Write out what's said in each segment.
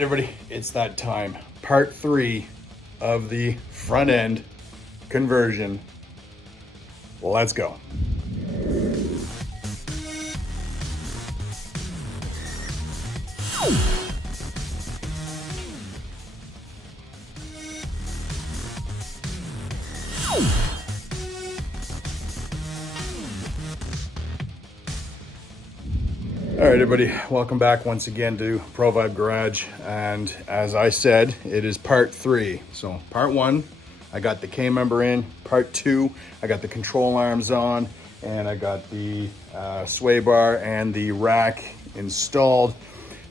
Everybody, it's that time. Part 3 of the front end conversion. Let's go. All right, everybody, welcome back once again to Pro Vibe Garage. And as I said, it is part 3. So part 1, I got the K member in. Part 2, I got the control arms on, and I got the sway bar and the rack installed.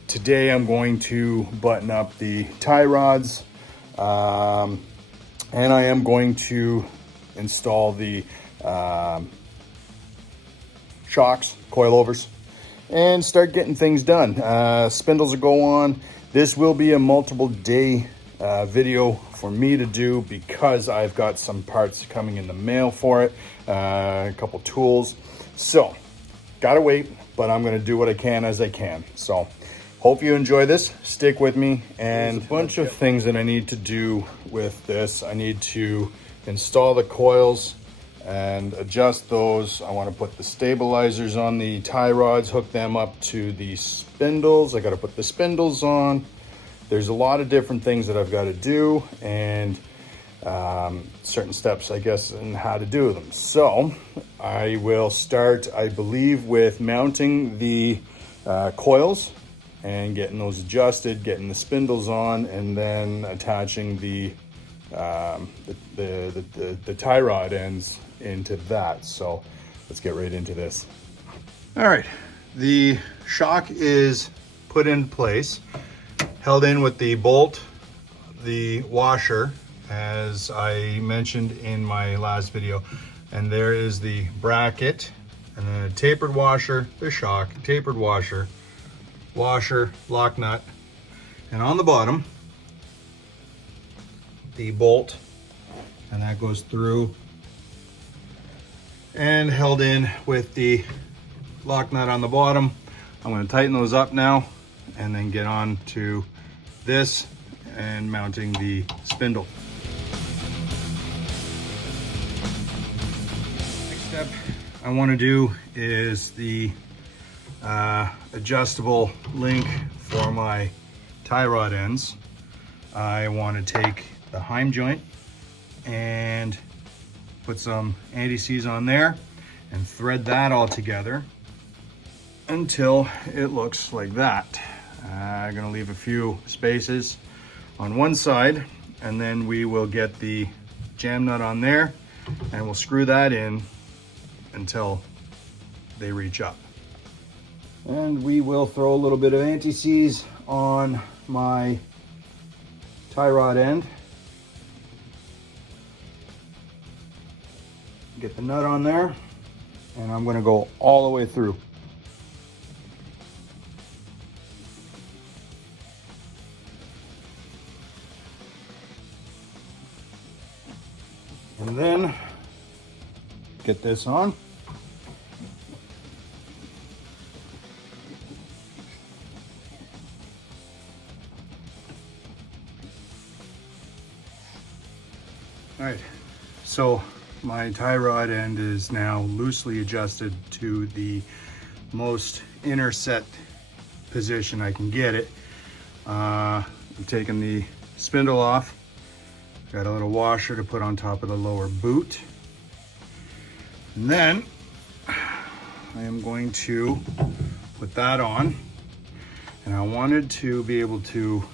Today, I'm going to button up the tie rods, and I am going to install the shocks, coilovers, and start getting things done. Spindles will go on. This will be a multiple day video for me to do because I've got some parts coming in the mail for it, a couple tools. So, gotta wait, but I'm gonna do what I can as I can. So, hope you enjoy this. Stick with me. And a bunch of things that I need to do with this. I need to install the coils and adjust those. I want to put the stabilizers on the tie rods, hook them up to the spindles. I got to put the spindles on. There's a lot of different things that I've got to do, and certain steps, I guess, in how to do them. So I will start, I believe, with mounting the coils and getting those adjusted, getting the spindles on, and then attaching the tie rod ends into that. So let's get right into this. All right, the shock is put in place, held in with the bolt, the washer, as I mentioned in my last video, and there is the bracket, and then a tapered washer, the shock, tapered washer, lock nut, and on the bottom the bolt, and that goes through and held in with the lock nut on the bottom. I'm going to tighten those up now and then get on to this and mounting the spindle. Next step I want to do is the adjustable link for my tie rod ends. I want to take the Heim joint and put some anti-seize on there and thread that all together until it looks like that. I'm gonna leave a few spaces on one side, and then we will get the jam nut on there and we'll screw that in until they reach up. And we will throw a little bit of anti-seize on my tie rod end. Get the nut on there, and I'm going to go all the way through. And then get this on. All right, so my tie rod end is now loosely adjusted to the most inner set position I can get it. I'm taking the spindle off. Got a little washer to put on top of the lower boot. And then I am going to put that on. And I wanted to be able to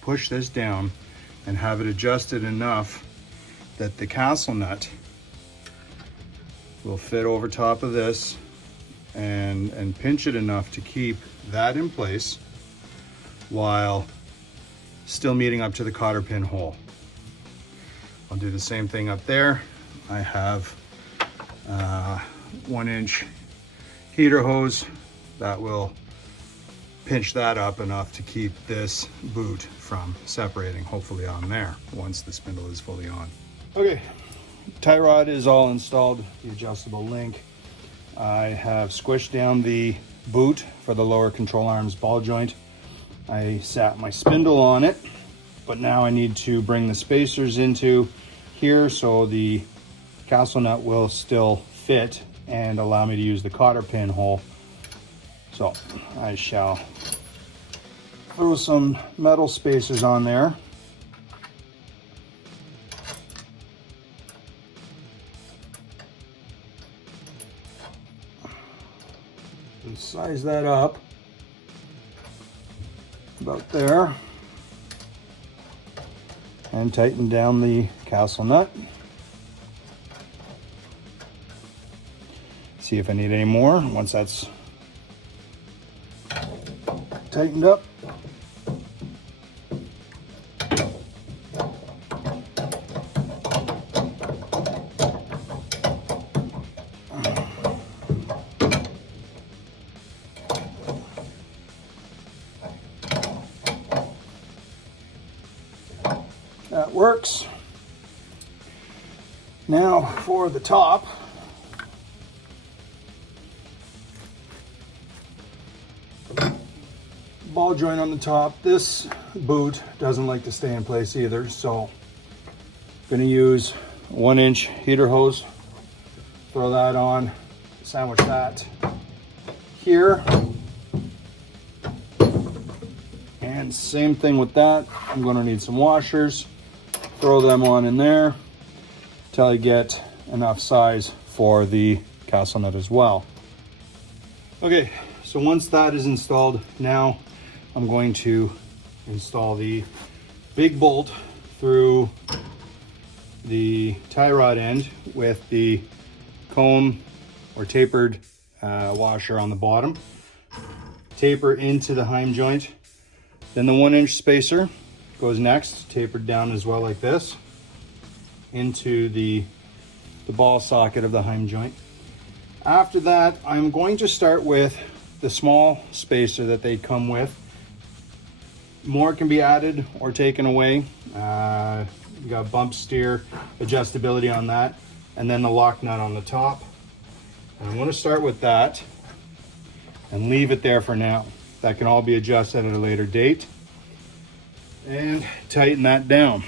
push this down and have it adjusted enough that the castle nut will fit over top of this and pinch it enough to keep that in place while still meeting up to the cotter pin hole. I'll do the same thing up there. I have 1-inch heater hose that will pinch that up enough to keep this boot from separating, hopefully on there, once the spindle is fully on. Okay, tie rod is all installed, the adjustable link. I have squished down the boot for the lower control arms ball joint. I sat my spindle on it, but now I need to bring the spacers into here so the castle nut will still fit and allow me to use the cotter pin hole. So I shall throw some metal spacers on there. And size that up about there. And tighten down the castle nut. See if I need any more. Once that's tightened up, that works. Now for the top. Ball joint on the top. This boot doesn't like to stay in place either, so I'm going to use a 1-inch heater hose. Throw that on, sandwich that here. And same thing with that. I'm going to need some washers. Throw them on in there till I get enough size for the castle nut as well. Okay, so once that is installed, now I'm going to install the big bolt through the tie rod end with the cone or tapered washer on the bottom. Taper into the heim joint. Then the 1-inch spacer goes next, tapered down as well like this, into the ball socket of the heim joint. After that, I'm going to start with the small spacer that they come with. More can be added or taken away. You got bump steer, adjustability on that, and then the lock nut on the top. And I'm going to start with that and leave it there for now. That can all be adjusted at a later date. And tighten that down.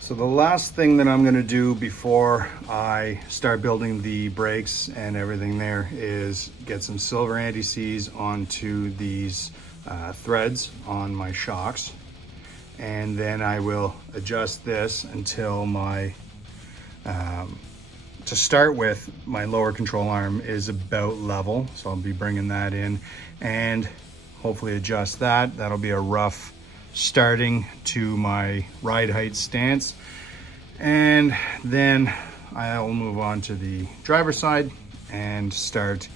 So the last thing that I'm going to do before I start building the brakes and everything there is get some silver anti-seize onto these threads on my shocks, and then I will adjust this until my to start with, my lower control arm is about level, so I'll be bringing that in and hopefully adjust that. That'll be a rough starting to my ride height stance, and then I'll move on to the driver's side and start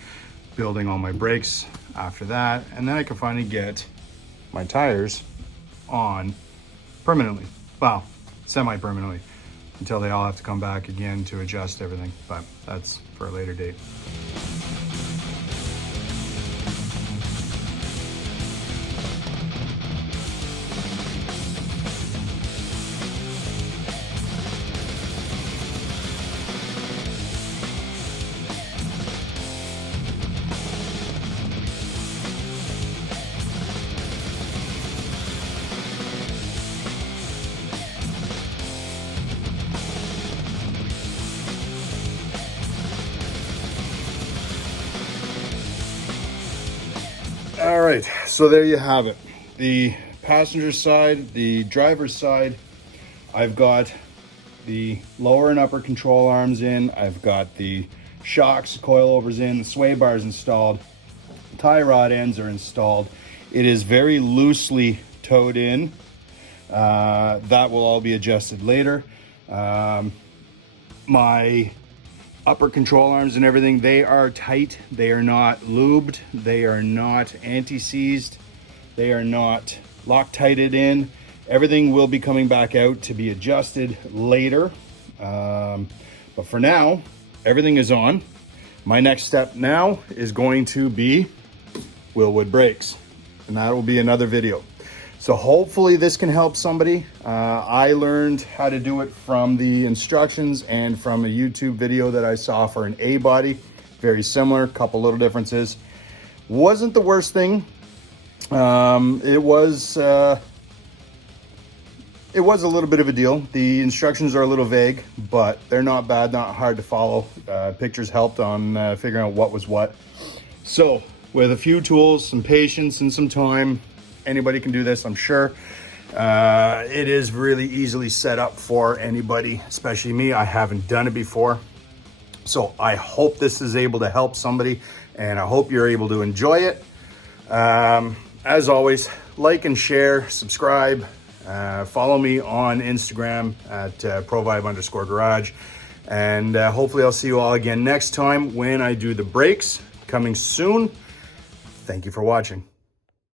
building all my brakes after that, and then I can finally get my tires on permanently, well, semi-permanently, until they all have to come back again to adjust everything, but that's for a later date. All right, so there you have it. The passenger side, the driver's side, I've got the lower and upper control arms in. I've got the shocks, coilovers in, the sway bars installed, tie rod ends are installed. It is very loosely towed in. That will all be adjusted later. My upper control arms and everything, they are tight. They are not lubed. They are not anti-seized. They are not Loctited in. Everything will be coming back out to be adjusted later. But for now, everything is on. My next step now is going to be Willwood brakes, and that will be another video. So hopefully this can help somebody. I learned how to do it from the instructions and from a YouTube video that I saw for an A-body. Very similar, couple little differences. Wasn't the worst thing. It was a little bit of a deal. The instructions are a little vague, but they're not bad, not hard to follow. Pictures helped on figuring out what was what. So with a few tools, some patience, and some time, anybody can do this, I'm sure. It is really easily set up for anybody, especially me. I haven't done it before. So I hope this is able to help somebody, and I hope you're able to enjoy it. As always, like and share, subscribe, follow me on Instagram at provibe_garage. And hopefully I'll see you all again next time when I do the brakes, coming soon. Thank you for watching.